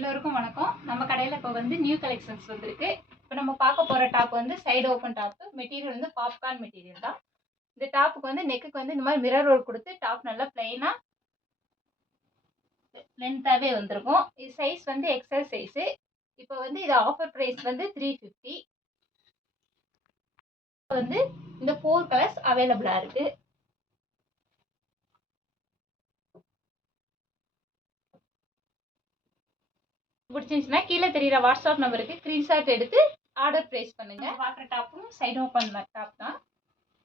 எல்லோருக்கும் வணக்கம். நம்ம கடையில் இப்போ வந்து நியூ கலெக்ஷன்ஸ் வந்திருக்கு. இப்போ நம்ம பார்க்க போகிற டாப் வந்து சைடு ஓப்பன் டாப்பு. மெட்டீரியல் வந்து பாப்கார்ன் மெட்டீரியல் தான். இந்த டாப்புக்கு வந்து நெக்குக்கு வந்து இந்த மாதிரி மிரர் ஒர்க் கொடுத்து டாப் நல்லா பிளைனாக லென்த்தாகவே வந்திருக்கும். இது சைஸ் வந்து எக்ஸல் சைஸு. இப்போ வந்து இது ஆஃபர் ப்ரைஸ் வந்து 350. வந்து இந்த 4 கலர்ஸ் அவைலபிளாக இருக்குது. பிடிச்சிருந்துச்சுன்னா கீழே தெரியுற வாட்ஸ்அப் நம்பருக்கு ஸ்க்ரீன்ஷாட் எடுத்து ஆர்டர் ப்ளேஸ் பண்ணுங்க. வாட்டர் டாப்பும் சைடு ஓப்பன் டாப் தான்.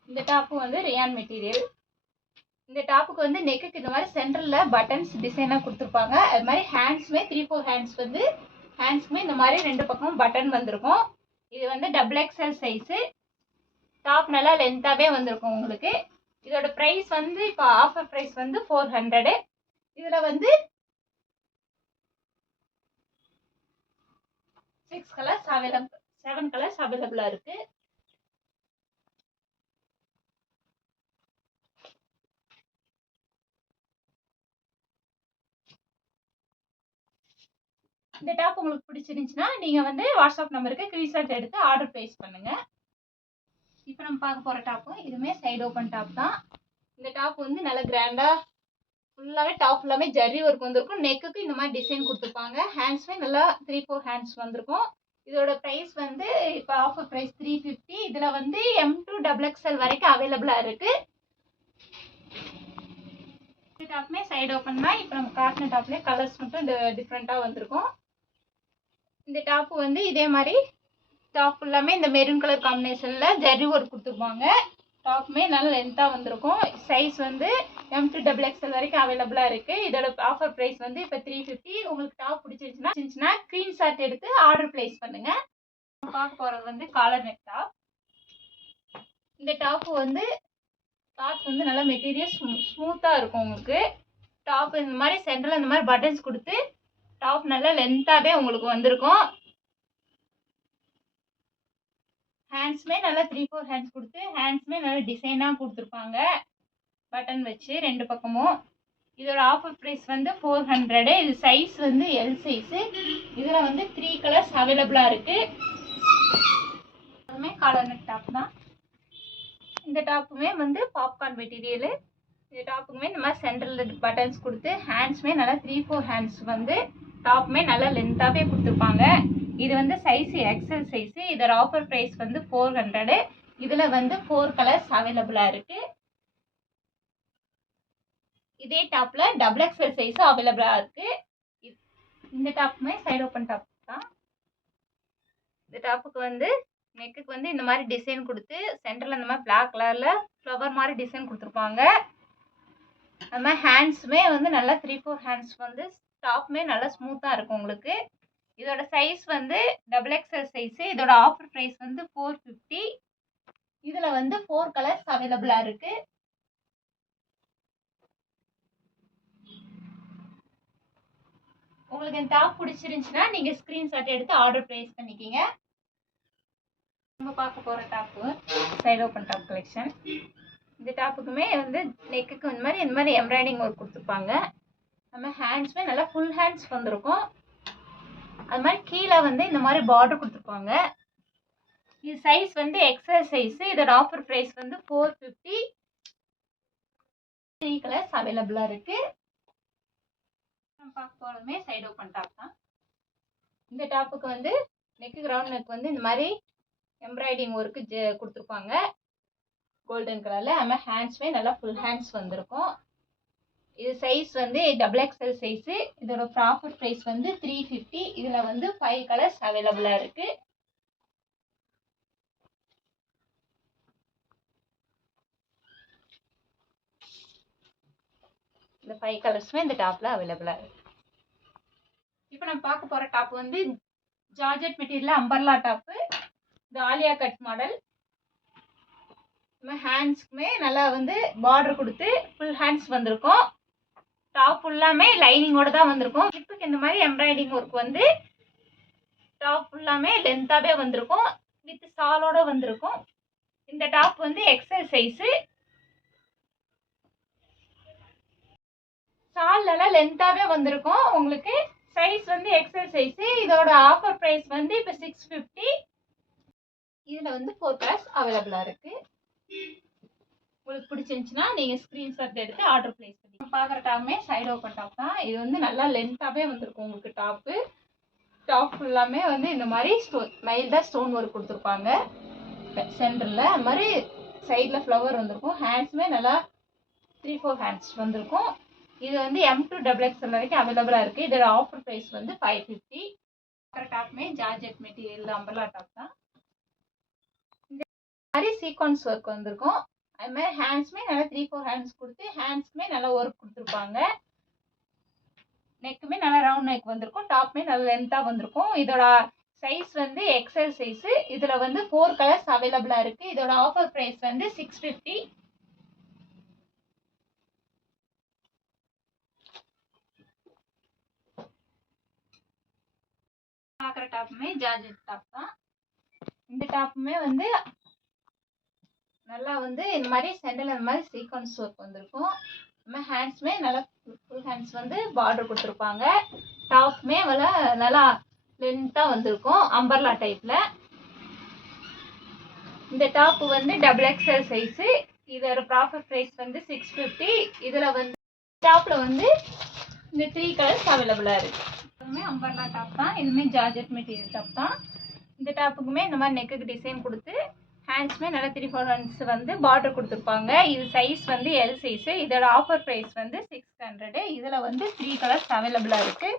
இந்த டாப்பு வந்து ரியான் மெட்டீரியல். இந்த டாப்புக்கு வந்து நெக்குக்கு இந்த மாதிரி சென்டரில் பட்டன்ஸ் டிசைனாக கொடுத்துருப்பாங்க. அது மாதிரி ஹேண்ட்ஸுமே 3-4 ஹேண்ட்ஸ் வந்து ஹேண்ட்ஸ்க்குமே இந்த மாதிரி 2 பக்கமும் பட்டன் வந்திருக்கும். இது வந்து டபுள் எக்ஸ்எல் சைஸு. டாப் நல்லா லென்த்தாகவே வந்திருக்கும் உங்களுக்கு. இதோட ப்ரைஸ் வந்து இப்போ ஆஃபர் ப்ரைஸ் வந்து 400. இதில் வந்து 7 கலர்ஸ் அவைலபிளாக இருக்குது. இந்த டாப் உங்களுக்கு பிடிச்சிருந்துச்சுன்னா நீங்கள் வந்து வாட்ஸ்அப் நம்பருக்கு ஸ்க்ரீன்ஷாட் எடுத்து ஆர்டர் ப்ளேஸ் பண்ணுங்கள். இப்போ நம்ம பார்க்க போகிற டாப்பு இதுவுமே சைடு ஓப்பன் டாப் தான். இந்த டாப் வந்து நல்லா கிராண்டாக ஃபுல்லாகவே டாப் ஃபுல்லாமே ஜரி ஒர்க் வந்திருக்கும். நெக்குக்கு இந்த மாதிரி டிசைன் கொடுத்துருப்பாங்க. ஹேண்ட்ஸுமே நல்லா 3-4 ஹேண்ட்ஸ் வந்திருக்கும். இதோட ப்ரைஸ் வந்து இப்போ ஆஃபர் ப்ரைஸ் 350. இதில் வந்து M to XXL வரைக்கும் அவைலபிளாக இருக்குது. இந்த டாப்புமே சைடு ஓப்பன் தான். இப்போ நம்ம காட்டின டாப்லேயே கலர்ஸ் மட்டும் டிஃப்ரெண்ட்டாக வந்திருக்கும். இந்த டாப்பு வந்து இதே மாதிரி டாப் ஃபுல்லாமே இந்த மெரூன் கலர் காம்பினேஷனில் ஜரி ஒர்க் கொடுத்துருப்பாங்க. டாப்புமே நல்லா லென்த்தாக வந்திருக்கும். சைஸ் வந்து M to XXL வரைக்கும் அவைலபிளாக இருக்குது. இதோட ஆஃபர் ப்ரைஸ் வந்து இப்போ 350. உங்களுக்கு டாப் பிடிச்சிருந்துச்சுன்னா ஸ்க்ரீன்ஷாட் எடுத்து ஆர்டர் ப்ளேஸ் பண்ணுங்கள். பார்க்க போகிறது வந்து காலர் நெக் டாப். இந்த டாப்பு வந்து டாப் வந்து நல்லா மெட்டீரியல் ஸ்மூத்தாக இருக்கும் உங்களுக்கு. டாப் இந்த மாதிரி சென்டரில் இந்த மாதிரி பட்டன்ஸ் கொடுத்து டாப் நல்லா லென்த்தாகவே உங்களுக்கு வந்திருக்கும். ஹேண்ட்ஸுமே நல்லா 3-4 ஹேண்ட்ஸ் கொடுத்து ஹேண்ட்ஸுமே நல்லா டிசைனாக கொடுத்துருப்பாங்க பட்டன் வச்சு 2 பக்கமும். இதோட ஆஃபர் ப்ரைஸ் வந்து 400. இது சைஸ் வந்து எல் சைஸு. இதில் வந்து 3 கலர்ஸ் அவைலபிளாக இருக்குது. அதுவுமே காலர் நெக் டாப் தான். இந்த டாப்புமே வந்து பாப்கார்ன் மெட்டீரியலு. இந்த டாப்புக்குமே இந்த மாதிரி சென்டரில் பட்டன்ஸ் கொடுத்து ஹேண்ட்ஸுமே நல்லா 3-4 ஹேண்ட்ஸ் வந்து டாப்புமே நல்லா லென்த்தாகவே கொடுத்துருப்பாங்க. இது வந்து சைஸ் எக்ஸல் சைஸு. இதோட ஆஃபர் ப்ரைஸ் வந்து 400. இதில் வந்து 4 கலர்ஸ் அவைலபிளாக இருக்குது. இதே டாப்பில் டபுள் எக்ஸல் சைஸும் அவைலபிளாக இருக்குது. இந்த டாப்புமே சைடு ஓப்பன் டாப் தான். இந்த டாப்புக்கு வந்து நெக்குக்கு வந்து இந்த மாதிரி டிசைன் கொடுத்து சென்டரில் இந்த மாதிரி பிளாக் கலரில் ஃப்ளவர் மாதிரி டிசைன் கொடுத்துருப்பாங்க. அது மாதிரி ஹேண்ட்ஸுமே வந்து நல்லா 3-4 ஹேண்ட்ஸ் வந்து டாப்புமே நல்லா ஸ்மூத்தாக இருக்கும் உங்களுக்கு. இதோட சைஸ் வந்து டபுள் எக்ஸ்எல் சைஸு. இதோட ஆஃபர் ப்ரைஸ் வந்து 450. இதில் வந்து 4 கலர்ஸ் அவைலபிளாக இருக்குது. உங்களுக்கு இந்த டாப் பிடிச்சிருந்துச்சுன்னா நீங்கள் ஸ்க்ரீன்ஷாட் எடுத்து ஆர்டர் ப்ளேஸ் பண்ணிக்கிங்க. நம்ம பார்க்க போகிற top side open top collection. இந்த டாப்புக்குமே வந்து நெக்குக்கு இந்த மாதிரி எம்ப்ராய்டிங் ஒர்க் கொடுத்துருப்பாங்க. நம்ம ஹேண்ட்ஸுமே நல்லா ஃபுல் ஹேண்ட்ஸ் வந்திருக்கும். அது மாதிரி கீழே வந்து இந்த மாதிரி பார்டர் கொடுத்துருப்பாங்க. இது சைஸ் வந்து எக்ஸல் சைஸு. இதோட ஆஃபர் ப்ரைஸ் வந்து 450. 3 கலர்ஸ் அவைலபிளாக இருக்குது. நம்ம பார்க்க போகிறதுமே சைடு ஓப்பன் டாப் தான். இந்த டாப்புக்கு வந்து நெக்கு கிரவுண்ட் நெக் வந்து இந்த மாதிரி எம்ப்ராய்டிங் ஒர்க்கு கொடுத்துருப்பாங்க கோல்டன் கலரில். அது மாதிரி ஹேண்ட்ஸுமே நல்லா ஃபுல் ஹேண்ட்ஸ் வந்திருக்கும். இது சைஸ் வந்து டபுள் எக்ஸ்எல் சைஸு. இதோட ஆஃபர் ப்ரைஸ் வந்து 350. இதில் வந்து 5 கலர்ஸ் அவைலபிளாக இருக்குது. இந்த 5 கலர்ஸுமே இந்த டாப்பில் அவைலபிளாக இருக்குது. இப்போ நம்ம பார்க்க போகிற டாப் வந்து ஜார்ஜெட் மெட்டீரியலில் அம்பர்லா டாப்பு. இது ஆலியா கட் மாடல். ஹேண்ட்ஸ்க்குமே நல்லா வந்து பார்டர் கொடுத்து ஃபுல் ஹேண்ட்ஸ் வந்திருக்கும். டாப் ஃபுல்லாமே லைனிங்கோடு தான் வந்திருக்கும். ஹிப்புக்கு இந்த மாதிரி எம்ப்ராய்டிங் ஒர்க் வந்து டாப் ஃபுல்லாமே லென்த்தாகவே வந்திருக்கும். வித் சாலோடு வந்திருக்கும். இந்த டாப் வந்து எக்ஸல் சைஸு. சால் நல்லா லென்த்தாகவே வந்திருக்கும் உங்களுக்கு. சைஸ் வந்து எக்ஸல் சைஸ். இதோட ஆஃபர் பிரைஸ் வந்து இப்போ 650. இதுல வந்து 4 கலர்ஸ் அவைலபிளா இருக்கு. உங்களுக்கு பிடிச்சிருந்துச்சுன்னா நீங்க ஸ்கிரீன்ஷாட் எடுத்து ஆர்டர் பிளேஸ் பண்ணி பாக்குற டாப்மே சைடு ஓப்பன் டாப் தான். இது வந்து நல்லா லென்த்தாவே வந்திருக்கும் உங்களுக்கு டாப்பு. டாப் ஃபுல்லாமே வந்து இந்த மாதிரி மைல்டா ஸ்டோன் ஒர்க் கொடுத்துருப்பாங்க. சென்டர்ல அந்த மாதிரி சைட்ல ஃப்ளவர் வந்திருக்கும். ஹேண்ட்ஸுமே நல்லா 3-4 ஹேண்ட்ஸ் வந்திருக்கும். இது வந்து M2XXL வரைக்கும் அவைலபிளா இருக்கு. இதோட ஆஃபர் பிரைஸ் வந்து 550. டாப்மே ஜார்ஜெட் மெட்டீரியல் அம்பர்லா டாப் தான். இந்த மாதிரி சீக்வன்ஸ் ஒர்க் வந்திருக்கும். அது மாதிரி ஹேண்ட்ஸ்மே நல்லா 3-4 ஹேண்ட்ஸ் கொடுத்து ஹேண்ட்ஸ்மே நல்லா ஒர்க் கொடுத்துருப்பாங்க. நெக்குமே நல்லா ரவுண்ட் நெக் வந்திருக்கும். டாப்மே நல்லா லென்த்தா வந்திருக்கும். இதோட சைஸ் வந்து எக்ஸல் சைஸ். இதுல வந்து 4 கலர்ஸ் அவைலபிளா இருக்கு. இதோட ஆஃபர் பிரைஸ் வந்து 650. பாக்குற டாப்புமே ஜார்ஜெட் டாப் தான். இந்த டாப்புமே வந்து நல்லா வந்து இந்த மாதிரி சென்டர்ல இந்த மாதிரி சீக்வன்ஸ் ஒர்க் வந்திருக்கும். நம்ம ஹேண்ட்ஸ்மே நல்லா ஃபுல் ஹேண்ட்ஸ் வந்து பார்டர் கொடுத்துருப்பாங்க. டாப்மே நல்லா லென்த்தா வந்திருக்கும் அம்பர்லா டைப்ல. இந்த டாப் வந்து XXL சைஸ். இதோட ப்ராஃபிட் பிரைஸ் வந்து 650. இதுல வந்து டாப்ல வந்து இந்த 3 கலர்ஸ் அவைலபிளா இருக்கு. இதுவுமே அம்பர்லா டாப் தான். இதுவுமே ஜார்ஜெட் மெட்டீரியல் டாப் தான். இந்த டாப்புக்குமே இந்த மாதிரி நெக்குக்கு டிசைன் கொடுத்து ஹேண்ட்ஸ்மே நல்லா 3-4 ஹேண்ட்ஸ் வந்து பார்டர் கொடுத்துருப்பாங்க. இது சைஸ் வந்து எல் சைஸ். இதோட ஆஃபர் பிரைஸ் வந்து 600. இதுல வந்து 3 கலர்ஸ் அவைலபிளா இருக்கு.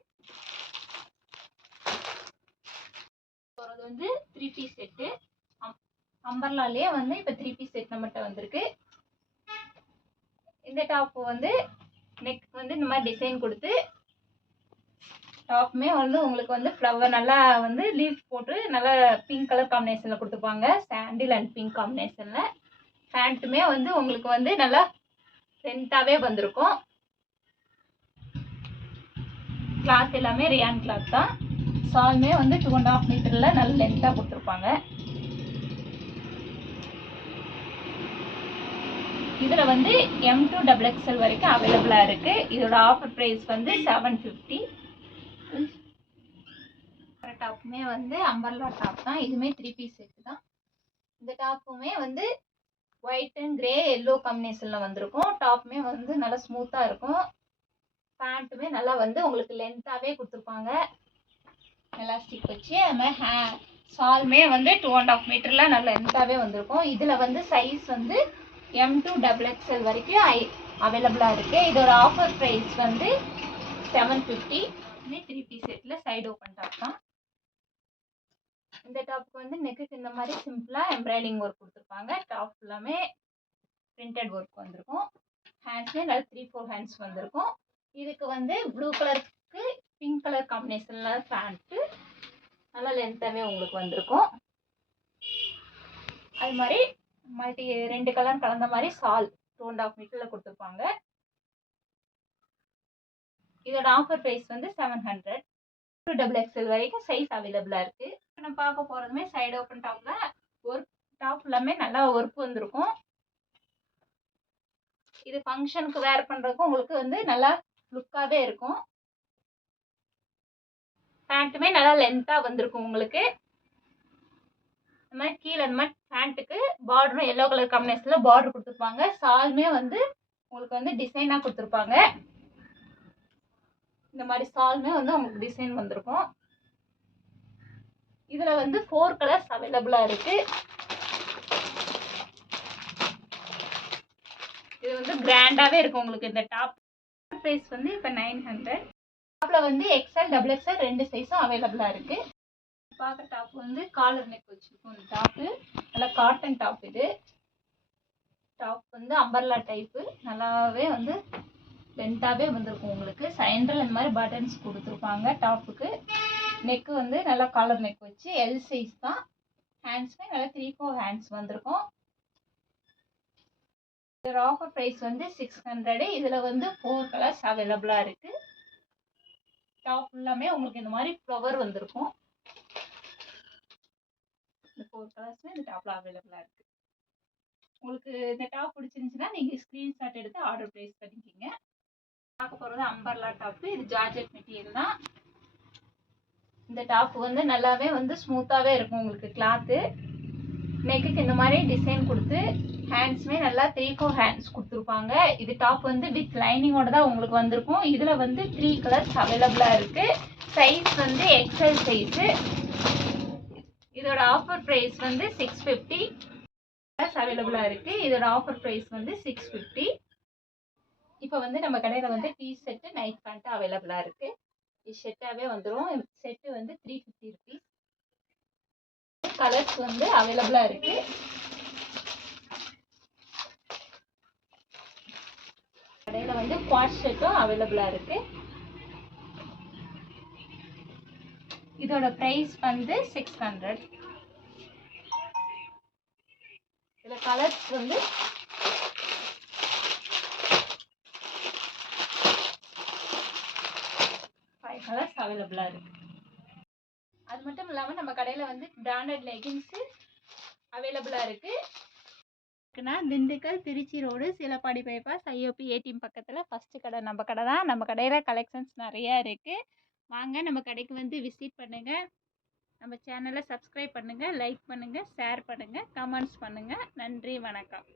வந்து 3 பீஸ் செட்டு. அம்பர்லாலே வந்து இப்ப 3 பீஸ் செட் நம்மகிட்ட வந்திருக்கு. இந்த டாப் வந்து நெக் வந்து இந்த மாதிரி டிசைன் கொடுத்து டாப்மே வந்து உங்களுக்கு வந்து ஃப்ளவர் நல்லா வந்து லீஃப் போட்டு நல்லா பிங்க் கலர் காம்பினேஷன்ல கொடுத்துருப்பாங்க. சாண்டில் அண்ட் பிங்க் காம்பினேஷன்ல. பேண்ட்டுமே வந்து உங்களுக்கு வந்து நல்லா லென்த்தாவே வந்திருக்கும். கிளாத் எல்லாமே ரியான் கிளாத் தான். சால்மே வந்து 2.5 மீட்டர்ல நல்ல லென்த்தா கொடுத்துருப்பாங்க. இதுல வந்து M2XXL வரைக்கும் அவைலபிளா இருக்கு. இதோட ஆஃபர் பிரைஸ் வந்து 750. டாப்புமே வந்து அம்பர்லா டாப் தான். இதுமே 3 பீஸ் செட் தான். இந்த டாப்புமே வந்து ஒயிட் அண்ட் கிரே எல்லோ காம்பினேஷன்ல வந்திருக்கும். டாப்புமே வந்து நல்லா ஸ்மூத்தா இருக்கும். பேண்ட்டுமே நல்லா வந்து உங்களுக்கு லென்த்தாவே கொடுத்துருப்பாங்க எலாஸ்டிக் வச்சு. அது மாதிரி சால்மே வந்து 2.5 மீட்டர்ல நல்லா லென்த்தாவே வந்திருக்கும். இதுல வந்து சைஸ் வந்து M2XXL வரைக்கும் அவைலபிளா இருக்கு. இதோட ஆஃபர் பிரைஸ் வந்து 750. 3 பீஸ் செட்ல சைடு ஓப்பன் டாப் தான். இந்த டாப்க்கு வந்து நெக்குக்கு இந்த மாதிரி சிம்பிளா எம்ப்ராய்டிங் ஒர்க் கொடுத்துருப்பாங்க. டாப் ஃபுல்லாமே பிரிண்டட் ஒர்க் வந்திருக்கும். ஹேண்ட்ஸ்மே நல்லா 3-4 ஹேண்ட்ஸ் வந்திருக்கும். இதுக்கு வந்து ப்ளூ கலருக்கு பிங்க் கலர் காம்பினேஷன்ல பேண்ட் நல்லா லென்த்தாவே உங்களுக்கு வந்திருக்கும். அது மாதிரி மல்டி 2 கலர் கலந்த மாதிரி சால் 2.5 மீட்டர்ல கொடுத்துருப்பாங்க. இதோட ஆஃபர் பிரைஸ் வந்து 700. XXL வரைக்கும் சைஸ் அவைலபிளா இருக்கு. நம்ம பார்க்க போறதுமே சைடு ஓப்பன் டாப்ல ஒர்க். டாப் எல்லாமே நல்லா ஒர்க் வந்திருக்கும். இது ஃபங்க்ஷனுக்கு வேர் பண்றதுக்கு உங்களுக்கு வந்து நல்லா லுக்காவே இருக்கும். பேண்ட்டுமே நல்லா லென்த்தா வந்திருக்கும் உங்களுக்கு. இந்த மாதிரி கீழே இந்த மாதிரி பேண்ட்டுக்கு பார்டரும் எல்லோ கலர் காம்பினேஷன்ல பார்டர் கொடுத்துருப்பாங்க. சால்மே வந்து உங்களுக்கு வந்து டிசைனா கொடுத்துருப்பாங்க. இந்த மாதிரி சால்மே வந்து உங்களுக்கு டிசைன் வந்திருக்கும். இதுல வந்து 4 கலர்ஸ் அவைலபிளா இருக்கு. இது வந்து கிராண்டாவே இருக்கும் உங்களுக்கு. இந்த டாப் பிரைஸ் வந்து இப்ப 900. டாப்ல வந்து XL XXL 2 சைஸும் அவைலபிளா இருக்கு. பாக்குற டாப் வந்து காலர் நெக் வச்சிருக்கும். இந்த டாப் நல்லா காட்டன் டாப். இது டாப் வந்து அம்பர்லா டைப் நல்லாவே வந்து லென்த்தாவே வந்திருக்கும் உங்களுக்கு. சென்டர்ல இந்த மாதிரி பட்டன்ஸ் கொடுத்துருப்பாங்க. டாப்புக்கு நெக் வந்து நல்லா காலர் நெக் வச்சு எல் சைஸ் தான். ஹேண்ட்ஸ்மே நல்லா 3-4 ஹேண்ட்ஸ் வந்திருக்கும். இதோட ஆஃபர் பிரைஸ் வந்து 600. இதுல வந்து 4 கலர்ஸ் அவைலபிளா இருக்கு. டாப் ஃபுல்லாமே உங்களுக்கு இந்த மாதிரி ஃப்ளவர் வந்திருக்கும். இந்த 4 கலர்ஸ்மே இந்த டாப்ல அவைலபிளா இருக்கு. உங்களுக்கு இந்த டாப் பிடிச்சிருந்துச்சுன்னா நீங்க ஸ்கிரீன்ஷாட் எடுத்து ஆர்டர் பிளேஸ் பண்ணிக்கிங்க. பார்க்க போறது அம்பர்லா டாப். இது ஜார்ஜெட் மெட்டீரியல் தான். இந்த டாப் வந்து நல்லாவே வந்து ஸ்மூத்தாகவே இருக்கும் உங்களுக்கு கிளாத்து. நெக்குக்கு இந்த மாதிரி டிசைன் கொடுத்து ஹேண்ட்ஸுமே நல்லா 3/4 ஹேண்ட்ஸ் கொடுத்துருப்பாங்க. இது டாப் வந்து வித் லைனிங்கோட தான் உங்களுக்கு வந்திருக்கும். இதில் வந்து 3 கலர்ஸ் அவைலபிளாக இருக்குது. சைஸ் வந்து எக்ஸல் சைஸு. இதோட ஆஃபர் ப்ரைஸ் வந்து 650 அவைலபிளாக இருக்குது. இதோட ஆஃபர் ப்ரைஸ் வந்து 650. இப்போ வந்து நம்ம கடையில் வந்து டீ ஷர்ட்டு நைட் பேண்ட்டு அவைலபிளாக இருக்குது. இது செட்டாகவே வந்துடும். செட்டு வந்து 350 ருபீஸ். கலர்ஸ் வந்து அவைலபிளாக இருக்குது. கடையில் வந்து குவாட் ஷர்ட்டும் அவைலபிளாக இருக்குது. இதோட ப்ரைஸ் வந்து 600. இதில் கலர்ஸ் வந்து கலர்ஸ் அவைலபிளாக இருக்குது. அது மட்டும் இல்லாமல் நம்ம கடையில் வந்து பிராண்டட் லெகின்ஸு அவைலபிளாக இருக்குன்னா Dindigul Trichy road Seelapadi bypass IOB ATM பக்கத்தில் ஃபஸ்ட்டு கடை நம்ம கடை தான். நம்ம கடையில் கலெக்ஷன்ஸ் நிறையா இருக்குது. வாங்க நம்ம கடைக்கு வந்து விசிட் பண்ணுங்கள். நம்ம சேனலை சப்ஸ்கிரைப் பண்ணுங்கள், லைக் பண்ணுங்கள், ஷேர் பண்ணுங்கள், கமெண்ட்ஸ் பண்ணுங்கள். நன்றி, வணக்கம்.